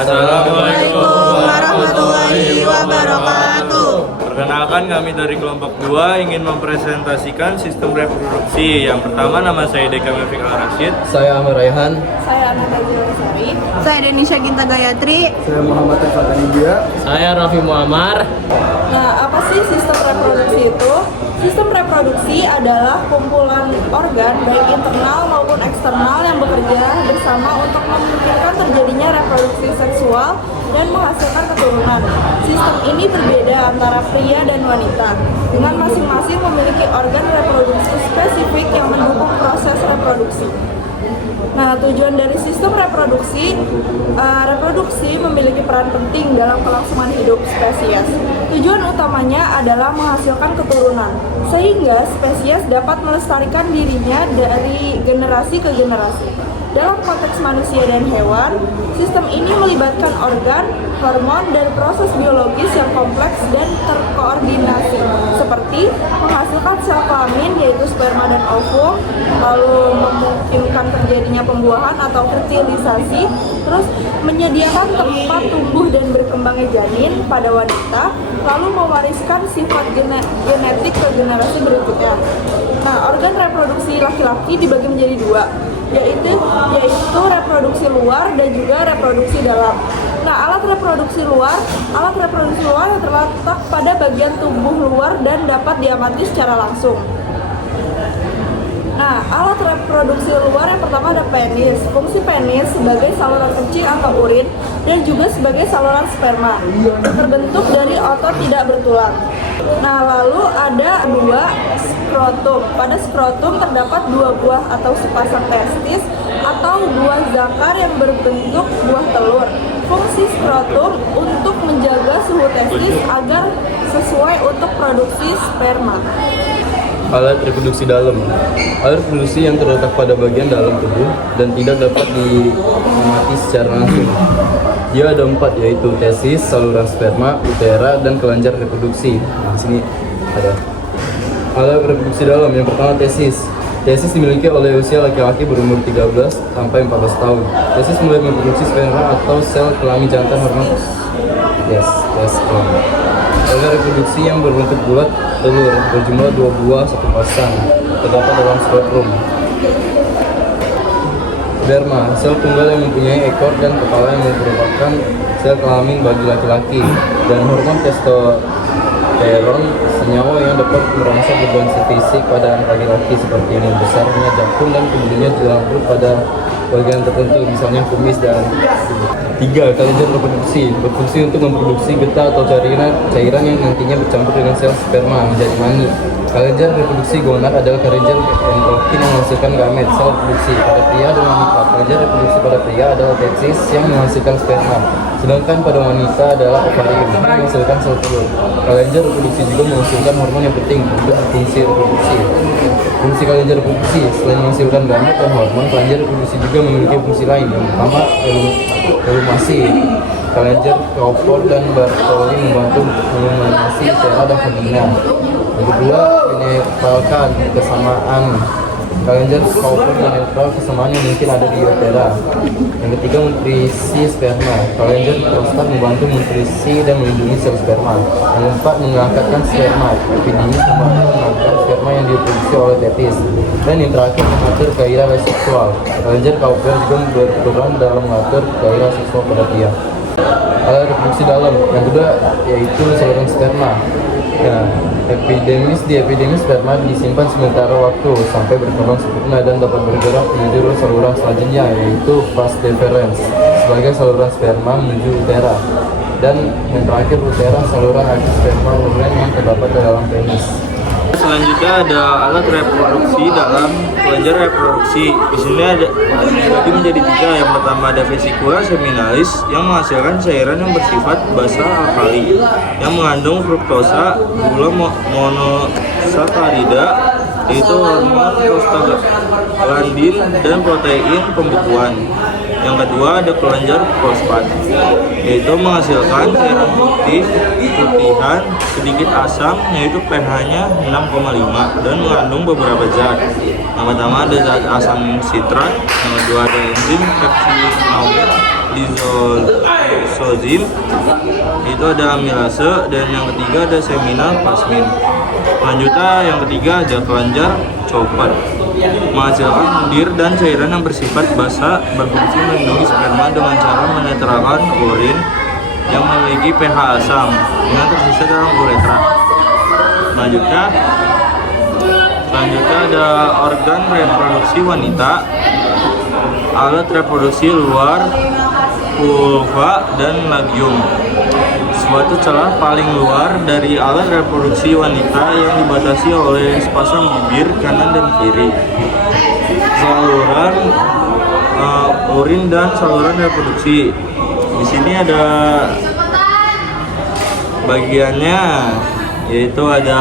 Assalamualaikum warahmatullahi wabarakatuh. Perkenalkan, kami dari kelompok 2 ingin mempresentasikan sistem reproduksi. Yang pertama, nama saya Deka Mefik Al-Rashid. Saya Amir Raihan. Saya Ananda Jilasari. Saya Denisha Ginta Gayatri. Saya Muhammad Efat India. Saya Raffi Muammar. Nah, apa sih sistem reproduksi itu? Sistem reproduksi adalah kumpulan organ baik internal maupun eksternal yang bekerja bersama untuk memungkinkan terjadinya reproduksi seksual dan menghasilkan keturunan. Sistem ini berbeda antara pria dan wanita, dengan masing-masing memiliki organ reproduksi spesifik yang mendukung proses reproduksi. Nah, tujuan dari sistem reproduksi memiliki peran penting dalam kelangsungan hidup spesies. Tujuan utamanya adalah menghasilkan keturunan, sehingga spesies dapat melestarikan dirinya dari generasi ke generasi. Dalam konteks manusia dan hewan, sistem ini melibatkan organ, hormon, dan proses biologis yang kompleks dan terkoordinasi, seperti menghasilkan sel kelamin yaitu sperma dan ovum, lalu memungkinkan terjadinya pembuahan atau fertilisasi, terus menyediakan tempat tumbuh dan berkembangnya janin pada wanita, lalu mewariskan sifat genetik ke generasi berikutnya. Nah, organ reproduksi laki-laki dibagi menjadi dua, yaitu reproduksi luar dan juga reproduksi dalam. Nah, alat reproduksi luar yang terletak pada bagian tubuh luar dan dapat diamati secara langsung. Nah, alat reproduksi luar yang pertama ada penis. Fungsi penis sebagai saluran kencing atau urin dan juga sebagai saluran sperma. Terbentuk dari otot tidak bertulang. Nah, lalu ada dua skrotum. Pada skrotum terdapat dua buah atau sepasang testis atau buah zakar yang berbentuk buah telur. Fungsi skrotum untuk menjaga suhu testis agar sesuai untuk produksi sperma. Alat reproduksi dalam. Alat reproduksi yang terletak pada bagian dalam tubuh dan tidak dapat diamati secara langsung. Dia ada 4, yaitu testis, saluran sperma, utera, dan kelenjar reproduksi. Nah, di sini ada. Alat reproduksi dalam yang pertama testis. Testis dimiliki oleh usia laki-laki berumur 13 sampai 14 tahun. Testis mulai memproduksi sperma atau sel kelamin jantan hormon testosteron. Organ reproduksi yang berbentuk bulat telur berjumlah 2 buah satu pasang terdapat dalam skrotum. Sperma, sel tunggal yang mempunyai ekor dan kepala yang merupakan sel kelamin bagi laki-laki, dan hormon testosteron, senyawa yang dapat merangsang berbagai fisik pada anak laki-laki seperti membesarnya jakun dan kemudiannya dalam perut pada bagian tertentu, misalnya kumis dan 3. Kelenjar reproduksi berfungsi untuk memproduksi getah atau cairan yang nantinya bercampur dengan sel sperma menjadi mani. Kelenjar reproduksi gonad adalah kelenjar endokrin yang menghasilkan gamet, sel reproduksi pada pria dan wanita. Kelenjar reproduksi pada pria adalah testis yang menghasilkan sperma, sedangkan pada wanita adalah ovarium yang menghasilkan sel telur. Kelenjar reproduksi juga menghasilkan hormon yang penting untuk fungsi reproduksi. Fungsi kelenjar reproduksi selain menghasilkan gamet dan hormon, kelenjar reproduksi juga memiliki fungsi lain, yang pertama elumasi. Kelenjar Crawford dan Bartoli membantu mengeliminasi utera dan vagina. Yang kedua, menetralkan kesamaan. Kelenjar Crawford menetral kesamaan yang mungkin ada di utera. Yang ketiga, nutrisi sperma. Kelenjar prostat membantu nutrisi dan melindungi sel sperma. Yang keempat, mengangkatkan sperma. Epididymis membantu mengangkat sperma yang diproduksi oleh testis. Dan yang terakhir, mengatur gairah seksual. Kelenjar Crawford juga berperan dalam mengatur gairah seksual pada pria. Alat reproduksi dalam yang kedua yaitu saluran sperma. Nah, epididymis sperma disimpan sementara waktu sampai berkembang sempurna dan dapat bergerak menuju saluran selanjutnya, yaitu vas deferens sebagai saluran sperma menuju utera. Dan yang terakhir utera, saluran akhir sperma urin yang terdapat dalam penis. Selanjutnya ada alat reproduksi dalam kelenjar reproduksi. Di sini ada dibagi menjadi 3. Yang pertama ada vesicula seminalis yang menghasilkan cairan yang bersifat basa alkali yang mengandung fruktosa, gula monosakarida, yaitu hormon prostaglandin dan protein pembekuan. Yang kedua ada kelenjar fosfat, yaitu menghasilkan cairan putihan sedikit asam, yaitu pH-nya 6,5 dan mengandung beberapa zat. Yang pertama ada zat asam sitrat, yang kedua ada enzim peptidase liposozim, itu ada amilase, dan yang ketiga ada seminal plasmin. Selanjutnya yang ketiga ada kelenjar copper, menghasilkan lendir dan cairan yang bersifat basah, berfungsi melindungi sperma dengan cara menetralkan urin yang memiliki pH asam yang tersisa dalam uretra. Selanjutnya ada organ reproduksi wanita, alat reproduksi luar, vulva, dan labium. Suatu celah paling luar dari alat reproduksi wanita yang dibatasi oleh sepasang bibir kanan dan kiri. Saluran urin dan saluran reproduksi. Di sini ada bagiannya, yaitu ada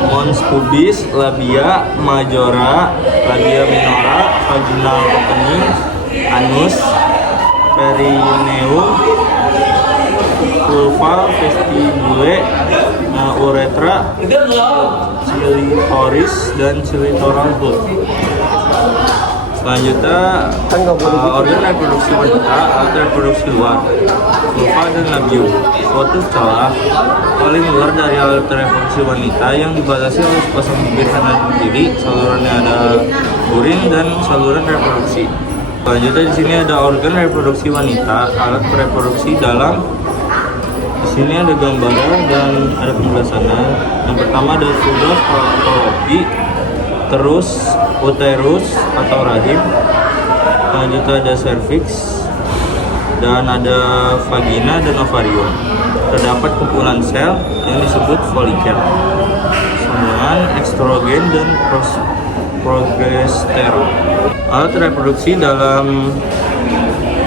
mons pubis, labia majora, labia minora, vaginal opening, anus, perineum, vulva, vestibule, uretra, clitoris, dan clitoral hood. Selanjutnya organ reproduksi wanita, alat reproduksi luar, vulva dan labium. Suatu celah paling luar dari alat reproduksi wanita yang dibatasi oleh sepasang bibir kanan dan kiri. Salurannya ada urin dan saluran reproduksi. Selanjutnya di sini ada organ reproduksi wanita, alat reproduksi dalam. Di sini ada gambaran dan ada penjelasannya. Yang pertama ada tuba fallopi, terus uterus atau rahim. Selanjutnya ada cervix, dan ada vagina dan ovarium. Terdapat kumpulan sel yang disebut folikel, sambungan estrogen dan progesteron. Alat reproduksi dalam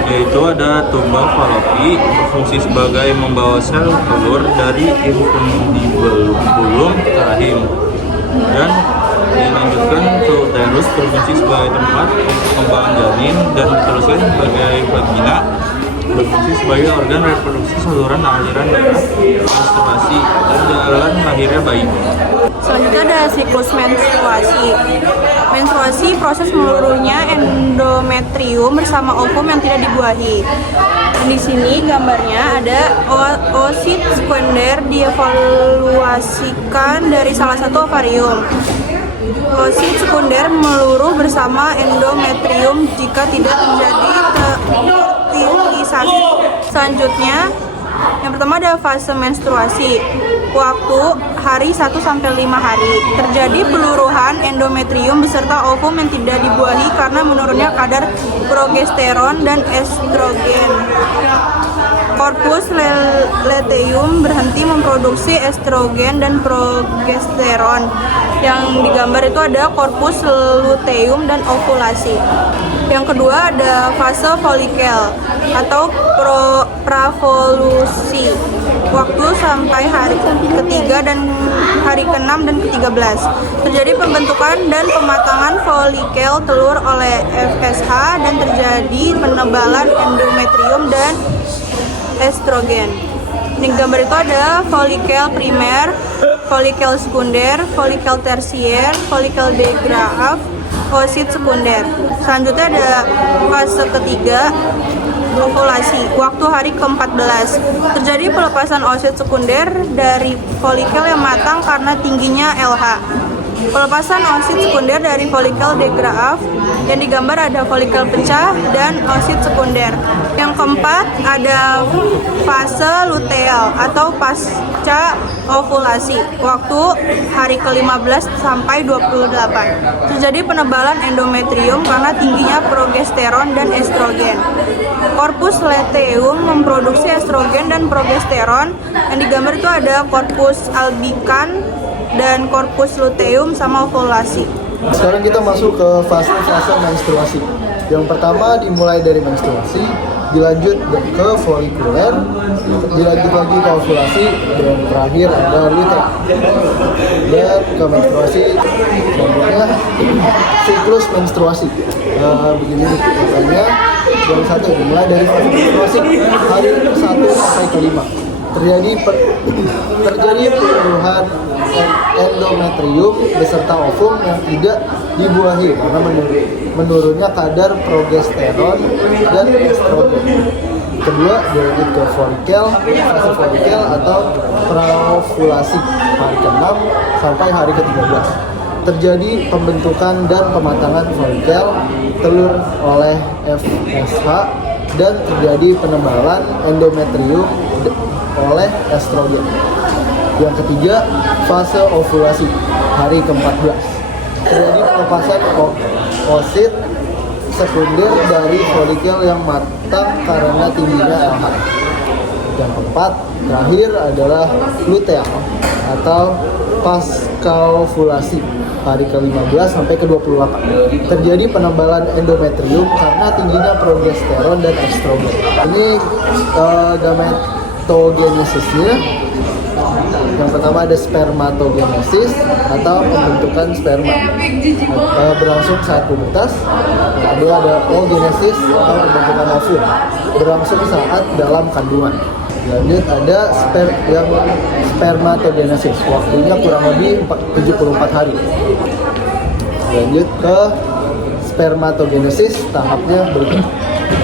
yaitu ada tuba fallopi, berfungsi sebagai membawa sel telur dari infundibulum ke rahim, dan dilanjutkan ke uterus, berfungsi sebagai tempat pengembangan janin, dan diteruskan sebagai vagina, berfungsi sebagai organ reproduksi saluran aliran darah, menstruasi, dan jalan lahirnya bayi. Selanjutnya ada siklus menstruasi. Menstruasi proses meluruhnya endometrium bersama ovum yang tidak dibuahi. Dan di sini gambarnya ada oosit sekunder dievaluasikan dari salah satu ovarium. Oosit sekunder meluruh bersama endometrium jika tidak terjadi fertilisasi. Selanjutnya, yang pertama ada fase menstruasi. Waktu hari 1-5 hari. Terjadi peluruhan endometrium beserta ovum yang tidak dibuahi karena menurunnya kadar progesteron dan estrogen. Korpus luteum berhenti memproduksi estrogen dan progesteron. Yang digambar itu ada korpus luteum dan ovulasi. Yang kedua ada fase folikel atau pravolusi. Waktu sampai hari ketiga dan hari ke-6 dan ke-13. Terjadi pembentukan dan pematangan folikel telur oleh FSH dan terjadi penebalan endometrium dan estrogen. Di gambar itu ada folikel primer, folikel sekunder, folikel tersier, folikel degraf, oosit sekunder. Selanjutnya ada fase ketiga, ovulasi, waktu hari ke-14. Terjadi pelepasan oosit sekunder dari folikel yang matang karena tingginya LH. Pelepasan oosit sekunder dari folikel degraf, yang digambar ada folikel pecah dan oosit sekunder. Yang keempat ada fase luteal atau pasca ovulasi, waktu hari ke-15 sampai 28. Terjadi penebalan endometrium karena tingginya progesteron dan estrogen. Korpus luteum memproduksi estrogen dan progesteron. Yang digambar itu ada korpus albikan dan korpus luteum sama ovulasi. Sekarang kita masuk ke fase menstruasi. Yang pertama dimulai dari menstruasi, dilanjut ke folikuler, dilanjut lagi ke ovulasi, dan terakhir ada luteal. Dan ke menstruasi, selanjutnya siklus menstruasi. Begini katanya, yang satu dimulai dari fase menstruasi hari ke-1 sampai ke-5. terjadi penurunan endometrium beserta ovum yang tidak dibuahi karena menurunnya kadar progesteron dan estrogen. Kedua, dilanjut ke fase folikel atau praovulasi hari ke-6 sampai hari ke-13. Terjadi pembentukan dan pematangan folikel telur oleh FSH dan terjadi penebalan endometrium oleh estrogen. Yang ketiga, fase ovulasi hari ke-14. Terjadi pelepasan oosit sekunder dari folikel yang matang karena tingginya LH. Yang keempat, terakhir adalah luteal atau paskaovulasi hari ke-15 sampai ke-28. Terjadi penebalan endometrium karena tingginya progesteron dan estrogen. Ini gametogenesisnya. Yang pertama ada spermatogenesis atau pembentukan sperma berlangsung saat pubertas. Yang kedua ada oogenesis atau pembentukan ovum berlangsung saat dalam kandungan. Lanjut ada spermatogenesis, waktunya kurang lebih 74 hari. Lanjut ke spermatogenesis, tahapnya berikut.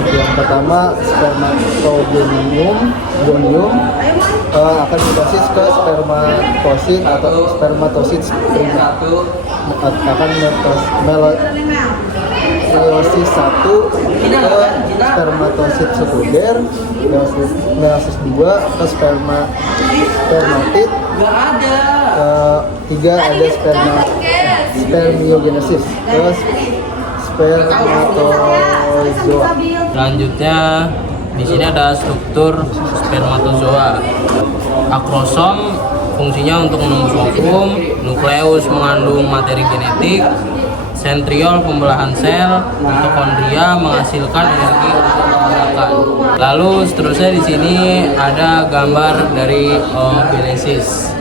Yang pertama spermatogonium akan mutasis ke spermatosit atau spermatosit primer, akan meiosis 1 ke spermatosit sekunder, meiosis 2 ke spermatid, ketiga ada spermiogenesis ke spermatozoa. Selanjutnya di sini ada struktur spermatozoa. Akrosom fungsinya untuk menembus ovum, nukleus mengandung materi genetik, sentriol pembelahan sel, mitokondria menghasilkan energi untuk pergerakan. Lalu seterusnya di sini ada gambar dari oogenesis.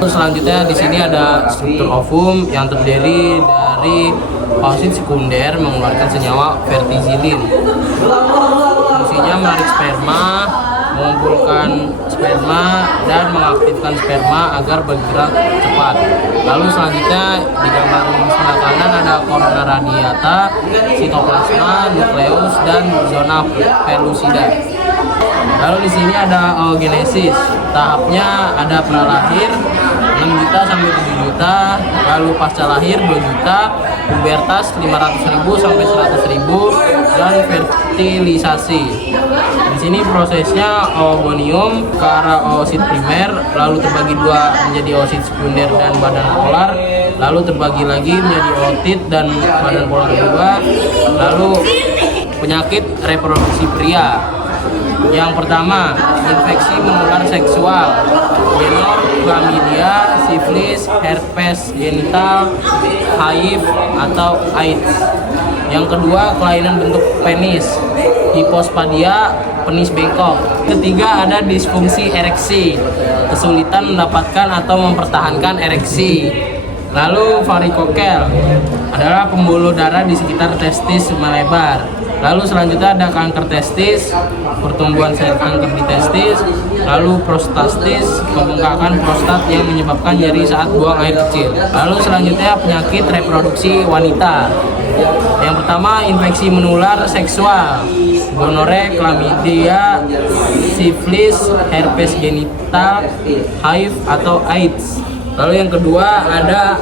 Selanjutnya di sini ada struktur ovum yang terdiri dari oosit sekunder mengeluarkan senyawa verticillin. Fungsinya menarik sperma, mengumpulkan sperma, dan mengaktifkan sperma agar bergerak cepat. Lalu selanjutnya di gambar sebelah kanan ada corona radiata, sitoplasma, nukleus, dan zona pellucida. Lalu di sini ada oogenesis. Tahapnya ada pralahir 6 juta sampai 7 juta, lalu pasca lahir 2 juta, pubertas 500.000 sampai 100.000, dan fertilisasi. Di sini prosesnya oogonium ke arah oosit primer, lalu terbagi dua menjadi oosit sekunder dan badan polar, lalu terbagi lagi menjadi ootit dan badan polar kedua. Lalu penyakit reproduksi pria. Yang pertama, infeksi menular seksual, gonor, chlamydia, sifilis, herpes genital, HIV atau AIDS. Yang kedua, kelainan bentuk penis, hipospadia, penis bengkok. Ketiga, ada disfungsi ereksi, kesulitan mendapatkan atau mempertahankan ereksi. Lalu varikokel adalah pembuluh darah di sekitar testis melebar. Lalu selanjutnya ada kanker testis, pertumbuhan sel kanker di testis. Lalu prostatis, pembengkakan prostat yang menyebabkan nyeri saat buang air kecil. Lalu selanjutnya penyakit reproduksi wanita. Yang pertama, infeksi menular seksual, gonore, chlamydia, sifilis, herpes genital, HIV atau AIDS. Lalu yang kedua ada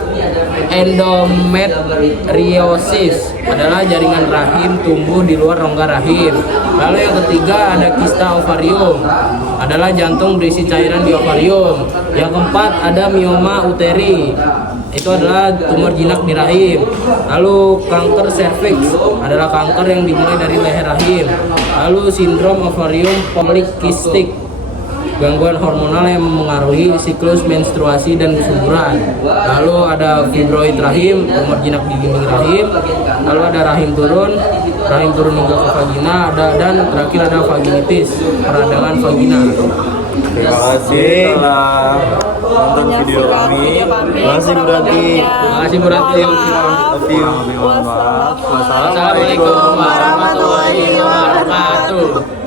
endometriosis, adalah jaringan rahim tumbuh di luar rongga rahim. Lalu yang ketiga ada kista ovarium, adalah jantung berisi cairan di ovarium. Yang keempat ada mioma uteri, itu adalah tumor jinak di rahim. Lalu kanker serviks, adalah kanker yang dimulai dari leher rahim. Lalu sindrom ovarium polikistik, gangguan hormonal yang memengaruhi siklus menstruasi dan kesuburan. Lalu ada fibroid rahim, tumor jinak di dinding rahim. Lalu ada rahim turun hingga ke vagina, dan terakhir ada vaginitis, peradangan vagina. Terima kasih telah nonton video kami. Terima kasih Bu Ranti. Terima kasih Bu Ranti. Wassalamualaikum Wassalamualaikum warahmatullahi wabarakatuh.